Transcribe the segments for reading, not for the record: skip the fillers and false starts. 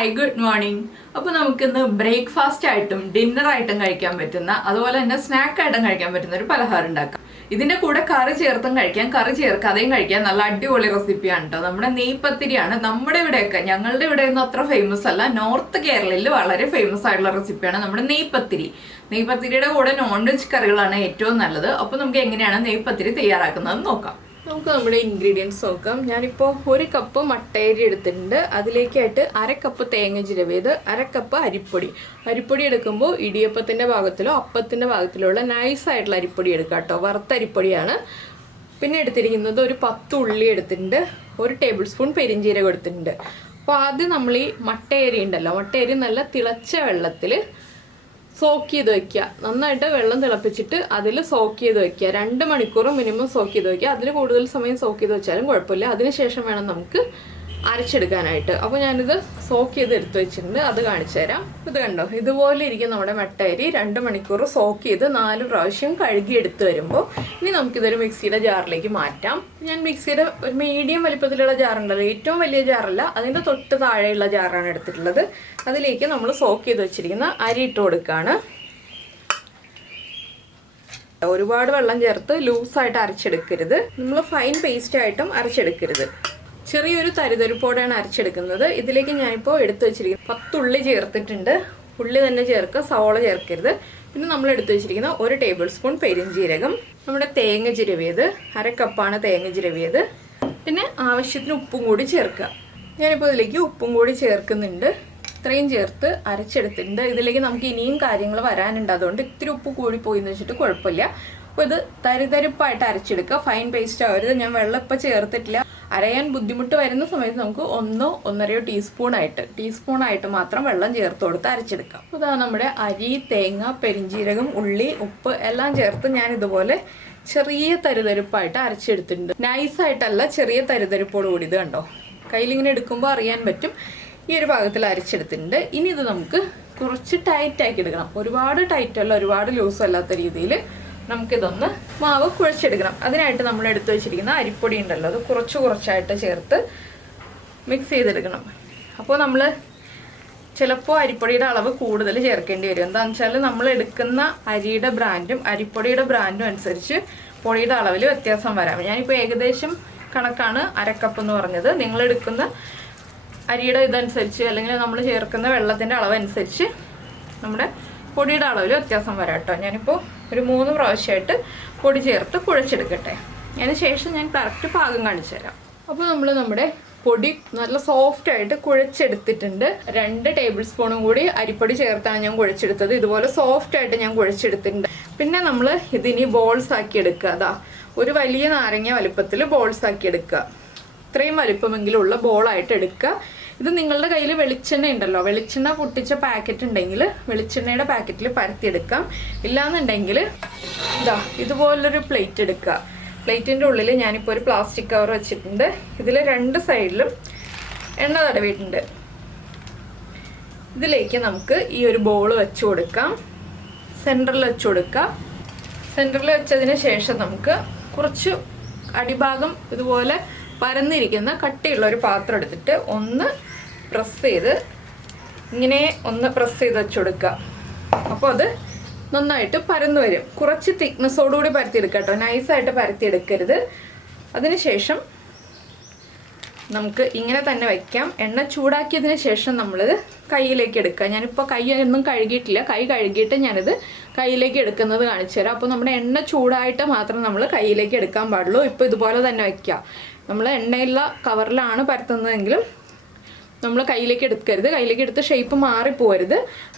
Hi, good morning. അപ്പോൾ നമുക്ക് ഇന്ന് ബ്രേക്ക്ഫാസ്റ്റ് ആയിട്ടും ഡിന്നർ ആയിട്ടും കഴിക്കാൻ പറ്റുന്ന അതുപോലെ തന്നെ സ്നാക്ക് ആയിട്ടും കഴിക്കാൻ പറ്റുന്ന ഒരു പലഹാരം ഉണ്ടാക്കാം. ഇതിന്റെ കൂടെ കറി ചേർത്തും കഴിക്കാം, കറി ചേർക്കാതെയും കഴിക്കാം. നല്ല അടിപൊളി റെസിപ്പിയാണ് കേട്ടോ. നമ്മുടെ നെയ് പത്തിരിയാണ്. നമ്മുടെ ഇവിടെയൊക്കെ, ഞങ്ങളുടെ ഇവിടെ ഒന്നും അത്ര ഫേമസ് അല്ല, നോർത്ത് കേരളയിൽ വളരെ ഫേമസ് ആയിട്ടുള്ള റെസിപ്പിയാണ് നമ്മുടെ നെയ് പത്തിരി. നെയ് പത്തിരിയുടെ കൂടെ നോൺ വെജ് കറികളാണ് ഏറ്റവും നല്ലത്. അപ്പോൾ നമുക്ക് എങ്ങനെയാണ് നെയ് പത്തിരി തയ്യാറാക്കുന്നത് നോക്കാം. നമുക്ക് നമ്മുടെ ഇൻഗ്രീഡിയൻസ് നോക്കാം. ഞാനിപ്പോൾ 1 കപ്പ് മട്ടയരി എടുത്തിട്ടുണ്ട്. അതിലേക്കായിട്ട് 1/2 കപ്പ് തേങ്ങ ചിരവിയത്, 1/2 കപ്പ് അരിപ്പൊടി. അരിപ്പൊടി എടുക്കുമ്പോൾ ഇടിയപ്പത്തിൻ്റെ ഭാഗത്തിലോ അപ്പത്തിൻ്റെ ഭാഗത്തിലോ ഉള്ള നൈസായിട്ടുള്ള അരിപ്പൊടി എടുക്കുക കേട്ടോ. വറുത്ത അരിപ്പൊടിയാണ്. പിന്നെ എടുത്തിരിക്കുന്നത് ഒരു 10 ഉള്ളി എടുത്തിട്ടുണ്ട്, 1 ടേബിൾ സ്പൂൺ പെരിഞ്ജീരകം എടുത്തിട്ടുണ്ട്. അപ്പോൾ ആദ്യം നമ്മൾ ഈ മട്ടയരി ഉണ്ടല്ലോ, മട്ടയരി നല്ല തിളച്ച വെള്ളത്തിൽ സോക്ക് ചെയ്ത് വയ്ക്കുക. നന്നായിട്ട് വെള്ളം തിളപ്പിച്ചിട്ട് അതിൽ സോക്ക് ചെയ്ത് വയ്ക്കുക. 2 മണിക്കൂർ മിനിമം സോക്ക് ചെയ്ത് വയ്ക്കുക. അതിൽ കൂടുതൽ സമയം സോക്ക് ചെയ്ത് വെച്ചാലും കുഴപ്പമില്ല. അതിനുശേഷം വേണം നമുക്ക് അരച്ചെടുക്കാനായിട്ട്. അപ്പോൾ ഞാനിത് സോക്ക് ചെയ്ത് എടുത്ത് വെച്ചിട്ടുണ്ട്, അത് കാണിച്ചു തരാം. ഇത് കണ്ടോ, ഇതുപോലെ ഇരിക്കും നമ്മുടെ മട്ടയരി. 2 മണിക്കൂർ സോക്ക് ചെയ്ത് 4 പ്രാവശ്യം കഴുകി എടുത്ത് വരുമ്പോൾ ഇനി നമുക്കിതൊരു മിക്സിയുടെ ജാറിലേക്ക് മാറ്റാം. ഞാൻ മിക്സിയുടെ ഒരു മീഡിയം വലിപ്പത്തിലുള്ള ജാറുണ്ടല്ലോ, ഏറ്റവും വലിയ ജാറല്ല, അതിൻ്റെ തൊട്ട് താഴെയുള്ള ജാറാണ് എടുത്തിട്ടുള്ളത്. അതിലേക്ക് നമ്മൾ സോക്ക് ചെയ്ത് വെച്ചിരിക്കുന്ന അരി ഇട്ട് കൊടുക്കുകയാണ്. ഒരുപാട് വെള്ളം ചേർത്ത് ലൂസായിട്ട് അരച്ചെടുക്കരുത്, നമ്മൾ ഫൈൻ പേസ്റ്റ് ആയിട്ടും അരച്ചെടുക്കരുത്. ചെറിയൊരു തരിതരിപ്പോടെയാണ് അരച്ചെടുക്കുന്നത്. ഇതിലേക്ക് ഞാനിപ്പോൾ എടുത്തു വെച്ചിരിക്കുന്നത് 10 ഉള്ളി ചേർത്തിട്ടുണ്ട്. ഉള്ളി തന്നെ ചേർക്കുക, സവോള ചേർക്കരുത്. പിന്നെ നമ്മൾ എടുത്തു വെച്ചിരിക്കുന്ന 1 ടേബിൾ സ്പൂൺ പെരിഞ്ജീരകം, നമ്മുടെ തേങ്ങ ചിരവിയത്, 1/2 കപ്പാണ് തേങ്ങ ചിരവിയത്. പിന്നെ ആവശ്യത്തിന് ഉപ്പും കൂടി ചേർക്കുക. ഞാനിപ്പോൾ ഇതിലേക്ക് ഉപ്പും കൂടി ചേർക്കുന്നുണ്ട്. ഇത്രയും ചേർത്ത് അരച്ചെടുത്തിട്ടുണ്ട്. ഇതിലേക്ക് നമുക്ക് ഇനിയും കാര്യങ്ങൾ വരാനുണ്ട്, അതുകൊണ്ട് ഇത്തിരി ഉപ്പ് കൂടിപ്പോയി എന്ന് വെച്ചിട്ട് കുഴപ്പമില്ല. അപ്പോൾ ഇത് തരിതരിപ്പായിട്ട് അരച്ചെടുക്കുക, ഫൈൻ പേസ്റ്റ് ആവരുത്. ഞാൻ വെള്ളം ഇപ്പോൾ ചേർത്തിട്ടില്ല. അരയാൻ ബുദ്ധിമുട്ട് വരുന്ന സമയത്ത് നമുക്ക് 1-1.5 ടീസ്പൂണായിട്ട് മാത്രം വെള്ളം ചേർത്ത് കൊടുത്ത് അരച്ചെടുക്കാം. അപ്പോൾ ഇതാ നമ്മുടെ അരി, തേങ്ങ, പെരിഞ്ജീരകം, ഉള്ളി, ഉപ്പ് എല്ലാം ചേർത്ത് ഞാൻ ഇതുപോലെ ചെറിയ തരിതരിപ്പായിട്ട് അരച്ചെടുത്തിട്ടുണ്ട്. നൈസായിട്ടല്ല, ചെറിയ തരിതരിപ്പോട് കൂടി. ഇത് കണ്ടോ, കയ്യിലിങ്ങനെ എടുക്കുമ്പോൾ അറിയാൻ പറ്റും. ഈ ഒരു ഭാഗത്തിൽ അരച്ചെടുത്തിട്ടുണ്ട്. ഇനി ഇത് നമുക്ക് കുറച്ച് ടൈറ്റാക്കി എടുക്കണം. ഒരുപാട് ടൈറ്റല്ല, ഒരുപാട് ലൂസും അല്ലാത്ത രീതിയിൽ നമുക്കിതൊന്ന് മാവ് കുഴച്ചെടുക്കണം. അതിനായിട്ട് നമ്മൾ എടുത്തു വെച്ചിരിക്കുന്ന അരിപ്പൊടി ഉണ്ടല്ലോ, അത് കുറച്ചായിട്ട് ചേർത്ത് മിക്സ് ചെയ്തെടുക്കണം. അപ്പോൾ നമ്മൾ ചിലപ്പോൾ അരിപ്പൊടിയുടെ അളവ് കൂടുതൽ ചേർക്കേണ്ടി വരും. എന്താണെന്ന് വെച്ചാൽ നമ്മൾ എടുക്കുന്ന അരിയുടെ ബ്രാൻഡും അരിപ്പൊടിയുടെ ബ്രാൻഡും അനുസരിച്ച് പൊടിയുടെ അളവിൽ വ്യത്യാസം വരാം. ഞാനിപ്പോൾ ഏകദേശം കണക്കാണ് 1/2 കപ്പ് എന്ന് പറഞ്ഞത്. നിങ്ങളെടുക്കുന്ന അരിയുടെ ഇതനുസരിച്ച് അല്ലെങ്കിൽ നമ്മൾ ചേർക്കുന്ന വെള്ളത്തിൻ്റെ അളവനുസരിച്ച് നമ്മുടെ പൊടിയുടെ അളവിൽ വ്യത്യാസം വരാം കേട്ടോ. ഞാനിപ്പോൾ ഒരു 3 പ്രാവശ്യമായിട്ട് പൊടി ചേർത്ത് കുഴച്ചെടുക്കട്ടെ. അതിന് ശേഷം ഞാൻ കറക്റ്റ് പാകം കാണിച്ചു തരാം. അപ്പോൾ നമ്മൾ നമ്മുടെ പൊടി നല്ല സോഫ്റ്റായിട്ട് കുഴച്ചെടുത്തിട്ടുണ്ട്. 2 ടേബിൾ സ്പൂണും കൂടി അരിപ്പൊടി ചേർത്താണ് ഞാൻ കുഴച്ചെടുത്തത്. ഇതുപോലെ സോഫ്റ്റായിട്ട് ഞാൻ കുഴച്ചെടുത്തിട്ടുണ്ട്. പിന്നെ നമ്മൾ ഇതിനി ബോൾസ് ആക്കി എടുക്കുക. അതാ ഒരു വലിയ നാരങ്ങ വലുപ്പത്തിൽ ബോൾസ് ആക്കി എടുക്കുക. ഇത്രയും വലിപ്പമെങ്കിലും ഉള്ള ബോളായിട്ട് എടുക്കുക. ഇത് നിങ്ങളുടെ കയ്യിൽ വെളിച്ചെണ്ണ ഉണ്ടല്ലോ, വെളിച്ചെണ്ണ പൊട്ടിച്ച പാക്കറ്റ് ഉണ്ടെങ്കിൽ വെളിച്ചെണ്ണയുടെ പാക്കറ്റിൽ പരത്തിയെടുക്കാം. ഇല്ലാന്നുണ്ടെങ്കിൽ ഇതാ ഇതുപോലൊരു പ്ലേറ്റ് എടുക്കുക. പ്ലേറ്റിൻ്റെ ഉള്ളിൽ ഞാനിപ്പോൾ ഒരു പ്ലാസ്റ്റിക് കവർ വെച്ചിട്ടുണ്ട്. ഇതിൽ 2 സൈഡിലും എണ്ണ തടവിയിട്ടുണ്ട്. ഇതിലേക്ക് നമുക്ക് ഈ ഒരു ബോൾ വെച്ച് കൊടുക്കാം. സെൻറ്ററിൽ വെച്ച് കൊടുക്കുക. സെൻറ്ററിൽ വെച്ചതിന് ശേഷം നമുക്ക് കുറച്ച് അടിഭാഗം ഇതുപോലെ പരന്നിരിക്കുന്ന കട്ടിയുള്ള ഒരു പാത്രം എടുത്തിട്ട് ഒന്ന് പ്രസ് ചെയ്ത് ഇങ്ങനെ ഒന്ന് പ്രസ് ചെയ്ത് വെച്ച് കൊടുക്കുക. അപ്പോൾ അത് നന്നായിട്ട് പരന്നു വരും. കുറച്ച് തിക്നെസ്സോടുകൂടി പരത്തിയെടുക്കുക കേട്ടോ, നൈസായിട്ട് പരത്തിയെടുക്കരുത്. അതിനുശേഷം നമുക്ക് ഇങ്ങനെ തന്നെ വയ്ക്കാം. എണ്ണ ചൂടാക്കിയതിന് ശേഷം നമ്മളിത് കയ്യിലേക്ക് എടുക്കുക. ഞാനിപ്പോൾ കൈ ഒന്നും കഴുകിയിട്ടില്ല, കൈ കഴുകിയിട്ട് ഞാനിത് കയ്യിലേക്ക് എടുക്കുന്നത് കാണിച്ചു തരാം. അപ്പോൾ നമ്മുടെ എണ്ണ ചൂടായിട്ട് മാത്രം നമ്മൾ കയ്യിലേക്ക് എടുക്കാൻ പാടുള്ളൂ. ഇപ്പോൾ ഇതുപോലെ തന്നെ വയ്ക്കുക. നമ്മൾ എണ്ണയുള്ള കവറിലാണ് പരത്തുന്നതെങ്കിലും നമ്മൾ കയ്യിലേക്ക് എടുക്കരുത്. കയ്യിലേക്ക് എടുത്ത് ഷേപ്പ് മാറിപ്പോരുത്.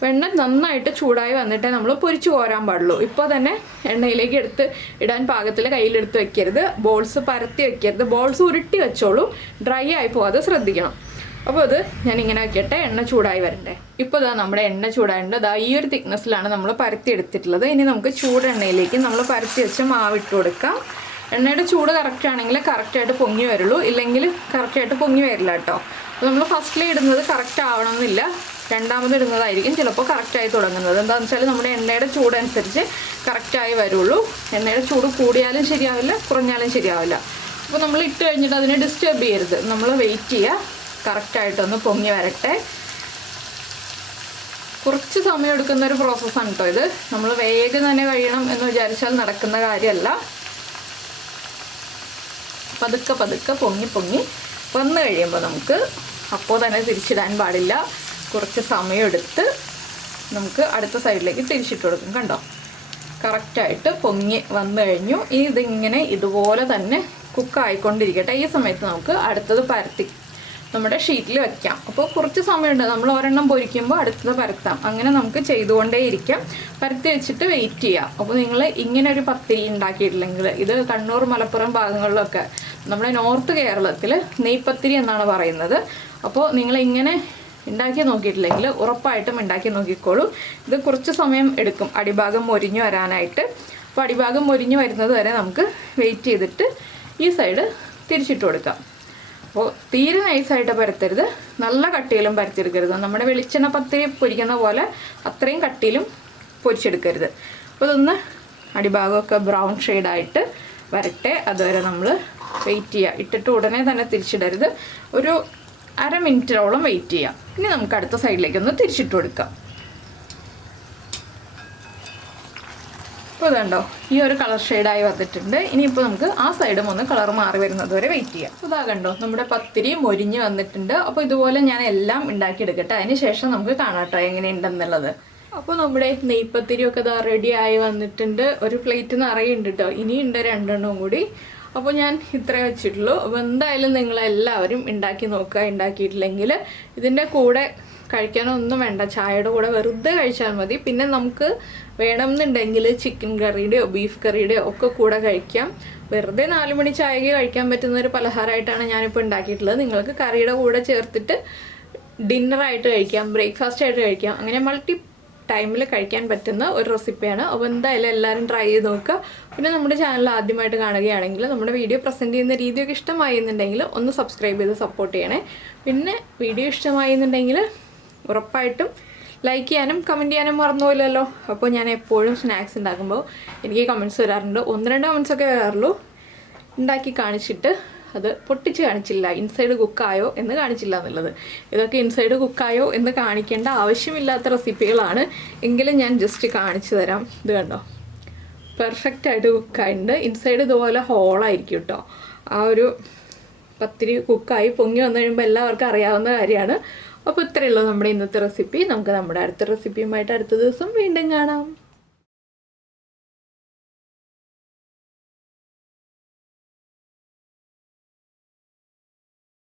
എണ്ണ നന്നായിട്ട് ചൂടായി വന്നിട്ടേ നമ്മൾ പൊരിച്ചു കോരാൻ പാടുള്ളൂ. ഇപ്പോൾ തന്നെ എണ്ണയിലേക്ക് എടുത്ത് ഇടാൻ പാകത്തിൽ കയ്യിലെടുത്ത് വെക്കരുത്. ബോൾസ് പരത്തി വെക്കരുത്. ബോൾസ് ഉരുട്ടി വെച്ചോളൂ, ഡ്രൈ ആയി പോകാതെ ശ്രദ്ധിക്കണം. അപ്പോൾ അത് ഞാൻ ഇങ്ങനെ വെക്കട്ടെ, എണ്ണ ചൂടായി വരണ്ടേ. ഇപ്പോൾ ഇതാ നമ്മുടെ എണ്ണ ചൂടായിട്ടുണ്ട്. അതാ ഈ ഒരു തിക്നെസ്സിലാണ് നമ്മൾ പരത്തി എടുത്തിട്ടുള്ളത്. ഇനി നമുക്ക് ചൂടെണ്ണയിലേക്ക് നമ്മൾ പരത്തി വെച്ച് മാവിട്ട് കൊടുക്കാം. എണ്ണയുടെ ചൂട് കറക്റ്റ് ആണെങ്കിൽ കറക്റ്റായിട്ട് പൊങ്ങി വരുള്ളൂ, ഇല്ലെങ്കിൽ കറക്റ്റായിട്ട് പൊങ്ങി വരില്ല കേട്ടോ. അപ്പോൾ നമ്മൾ ഫസ്റ്റിൽ ഇടുന്നത് കറക്റ്റ് ആവണമെന്നില്ല, രണ്ടാമത് ഇടുന്നതായിരിക്കും ചിലപ്പോൾ കറക്റ്റായി തുടങ്ങുന്നത്. എന്താണെന്ന് വെച്ചാൽ നമ്മുടെ എണ്ണയുടെ ചൂടനുസരിച്ച് കറക്റ്റായി വരുള്ളൂ. എണ്ണയുടെ ചൂട് കൂടിയാലും ശരിയാവില്ല, കുറഞ്ഞാലും ശരിയാവില്ല. അപ്പോൾ നമ്മൾ ഇട്ട് കഴിഞ്ഞിട്ട് അതിനെ ഡിസ്റ്റർബ് ചെയ്യരുത്. നമ്മൾ വെയിറ്റ് ചെയ്യുക, കറക്റ്റായിട്ടൊന്ന് പൊങ്ങി വരട്ടെ. കുറച്ച് സമയം എടുക്കുന്ന ഒരു പ്രോസസ്സാണ് കേട്ടോ ഇത്. നമ്മൾ വേഗം തന്നെ കഴിയണം എന്ന് വിചാരിച്ചാൽ നടക്കുന്ന കാര്യമല്ല. പതുക്കെ പതുക്കെ പൊങ്ങി പൊങ്ങി വന്നു കഴിയുമ്പോൾ നമുക്ക് അപ്പോൾ തന്നെ തിരിച്ചിടാൻ പാടില്ല. കുറച്ച് സമയമെടുത്ത് നമുക്ക് അടുത്ത സൈഡിലേക്ക് തിരിച്ചിട്ട് കൊടുക്കും. കണ്ടോ, കറക്റ്റായിട്ട് പൊങ്ങി വന്നു കഴിഞ്ഞു. ഇനി ഇതിങ്ങനെ ഇതുപോലെ തന്നെ കുക്കായിക്കൊണ്ടിരിക്കട്ടെ. ഈ സമയത്ത് നമുക്ക് അടുത്തത് പരത്തി നമ്മുടെ ഷീറ്റിൽ വയ്ക്കാം. അപ്പോൾ കുറച്ച് സമയമുണ്ട്, നമ്മൾ ഒരെണ്ണം പൊരിക്കുമ്പോൾ അടുത്തത് പരത്താം. അങ്ങനെ നമുക്ക് ചെയ്തുകൊണ്ടേയിരിക്കാം. പരത്തി വെച്ചിട്ട് വെയിറ്റ് ചെയ്യാം. അപ്പോൾ നിങ്ങൾ ഇങ്ങനെ ഒരു പത്തിരി ഉണ്ടാക്കിയിട്ടില്ലെങ്കിൽ, ഇത് കണ്ണൂർ മലപ്പുറം ഭാഗങ്ങളിലൊക്കെ നമ്മുടെ നോർത്ത് കേരളത്തിൽ നെയ്പത്തിരി എന്നാണ് പറയുന്നത്. അപ്പോൾ നിങ്ങളിങ്ങനെ ഉണ്ടാക്കി നോക്കിയിട്ടില്ലെങ്കിൽ ഉറപ്പായിട്ടും ഉണ്ടാക്കി നോക്കിക്കോളൂ. ഇത് കുറച്ച് സമയം എടുക്കും അടിഭാഗം മൊരിഞ്ഞു വരാനായിട്ട്. അപ്പോൾ അടിഭാഗം മൊരിഞ്ഞു വരുന്നത് വരെ നമുക്ക് വെയിറ്റ് ചെയ്തിട്ട് ഈ സൈഡ് തിരിച്ചിട്ട് കൊടുക്കാം. അപ്പോൾ തീരെ നൈസായിട്ട് പരത്തരുത്, നല്ല കട്ടിയിലും പരത്തിയെടുക്കരുത്. നമ്മുടെ വെളിച്ചെണ്ണ പത്തിരി പൊരിക്കുന്ന പോലെ അത്രയും കട്ടിയിലും പൊരിച്ചെടുക്കരുത്. അപ്പോൾ ഇതൊന്ന് അടിഭാഗമൊക്കെ ബ്രൗൺ ഷെയ്ഡായിട്ട് വരട്ടെ. അതുവരെ നമ്മൾ വെയിറ്റ് ചെയ്യുക. ഇട്ടിട്ട് ഉടനെ തന്നെ തിരിച്ചിടരുത്. ഒരു അരമിനിറ്റോളം വെയിറ്റ് ചെയ്യാം. ഇനി നമുക്ക് അടുത്ത സൈഡിലേക്കൊന്ന് തിരിച്ചിട്ട് കൊടുക്കാം. അപ്പോൾ ഇതുണ്ടോ, ഈ ഒരു കളർ ഷെയ്ഡായി വന്നിട്ടുണ്ട്. ഇനിയിപ്പോൾ നമുക്ക് ആ സൈഡും ഒന്ന് കളർ മാറി വരുന്നത് വരെ വെയിറ്റ് ചെയ്യാം. ഇതാ കണ്ടോ, നമ്മുടെ പത്തിരി മൊരിഞ്ഞ് വന്നിട്ടുണ്ട്. അപ്പോൾ ഇതുപോലെ ഞാൻ എല്ലാം ഉണ്ടാക്കിയെടുക്കട്ടെ. അതിന് ശേഷം നമുക്ക് കാണാട്ടോ എങ്ങനെയുണ്ടെന്നുള്ളത്. അപ്പോൾ നമ്മുടെ നെയ്പത്തിരിയൊക്കെ ഇതാ റെഡി ആയി വന്നിട്ടുണ്ട്. ഒരു പ്ലേറ്റ് നിറയുണ്ട് കേട്ടോ, ഇനിയുണ്ട് 2 എണ്ണവും കൂടി. അപ്പോൾ ഞാൻ ഇത്രേ വെച്ചിട്ടുള്ളൂ. അപ്പോൾ എന്തായാലും നിങ്ങളെല്ലാവരും ഉണ്ടാക്കി നോക്കുക. ഉണ്ടാക്കിയിട്ടില്ലെങ്കിൽ ഇതിൻ്റെ കൂടെ കഴിക്കാനൊന്നും വേണ്ട, ചായയുടെ കൂടെ വെറുതെ കഴിച്ചാൽ മതി. പിന്നെ നമുക്ക് വേണമെന്നുണ്ടെങ്കിൽ ചിക്കൻ കറിയുടെയോ ബീഫ് കറിയുടെയോ ഒക്കെ കൂടെ കഴിക്കാം. വെറുതെ 4 മണി ചായക്ക് കഴിക്കാൻ പറ്റുന്ന ഒരു പലഹാരമായിട്ടാണ് ഞാനിപ്പോൾ ഉണ്ടാക്കിയിട്ടുള്ളത്. നിങ്ങൾക്ക് കറിയുടെ കൂടെ ചേർത്തിട്ട് ഡിന്നറായിട്ട് കഴിക്കാം, ബ്രേക്ക്ഫാസ്റ്റ് ആയിട്ട് കഴിക്കാം. അങ്ങനെ മൾട്ടി ടൈമിൽ കഴിക്കാൻ പറ്റുന്ന ഒരു റെസിപ്പിയാണ്. അപ്പോൾ എന്തായാലും എല്ലാവരും ട്രൈ ചെയ്ത് നോക്കുക. പിന്നെ നമ്മുടെ ചാനൽ ആദ്യമായിട്ട് കാണുകയാണെങ്കിൽ നമ്മുടെ വീഡിയോ പ്രസൻറ്റ് ചെയ്യുന്ന രീതിയൊക്കെ ഇഷ്ടമായി എന്നുണ്ടെങ്കിൽ ഒന്ന് സബ്സ്ക്രൈബ് ചെയ്ത് സപ്പോർട്ട് ചെയ്യണേ. പിന്നെ വീഡിയോ ഇഷ്ടമായി എന്നുണ്ടെങ്കിൽ ഉറപ്പായിട്ടും ലൈക്ക് ചെയ്യാനും കമൻറ്റ് ചെയ്യാനും മറന്നുപോയില്ലല്ലോ. അപ്പോൾ ഞാൻ എപ്പോഴും സ്നാക്സ് ഉണ്ടാക്കുമ്പോൾ എനിക്ക് കമൻറ്റ്സ് വരാറുണ്ട്. 1-2 കമൻറ്റ്സൊക്കെ വരാറുള്ളൂ. ഉണ്ടാക്കി കാണിച്ചിട്ട് അത് പൊട്ടിച്ച് കാണിച്ചില്ല, ഇൻസൈഡ് കുക്കായോ എന്ന് കാണിച്ചില്ല എന്നുള്ളത്. ഇതൊക്കെ ഇൻസൈഡ് കുക്കായോ എന്ന് കാണിക്കേണ്ട ആവശ്യമില്ലാത്ത റെസിപ്പികളാണ്. എങ്കിലും ഞാൻ ജസ്റ്റ് കാണിച്ചു തരാം. ഇത് കണ്ടോ, പെർഫെക്റ്റായിട്ട് കുക്കായിട്ടുണ്ട്. ഇൻസൈഡ് ഇതുപോലെ ഹോളായിരിക്കും കേട്ടോ. ആ ഒരു പത്തിരി കുക്കായി പൊങ്ങി വന്നു കഴിയുമ്പോൾ എല്ലാവർക്കും അറിയാവുന്ന കാര്യമാണ്. അപ്പോൾ ഇത്രയേ ഉള്ളൂ നമ്മുടെ ഇന്നത്തെ റെസിപ്പി. നമുക്ക് നമ്മുടെ അടുത്ത റെസിപ്പിയുമായിട്ട് അടുത്ത ദിവസം വീണ്ടും കാണാം.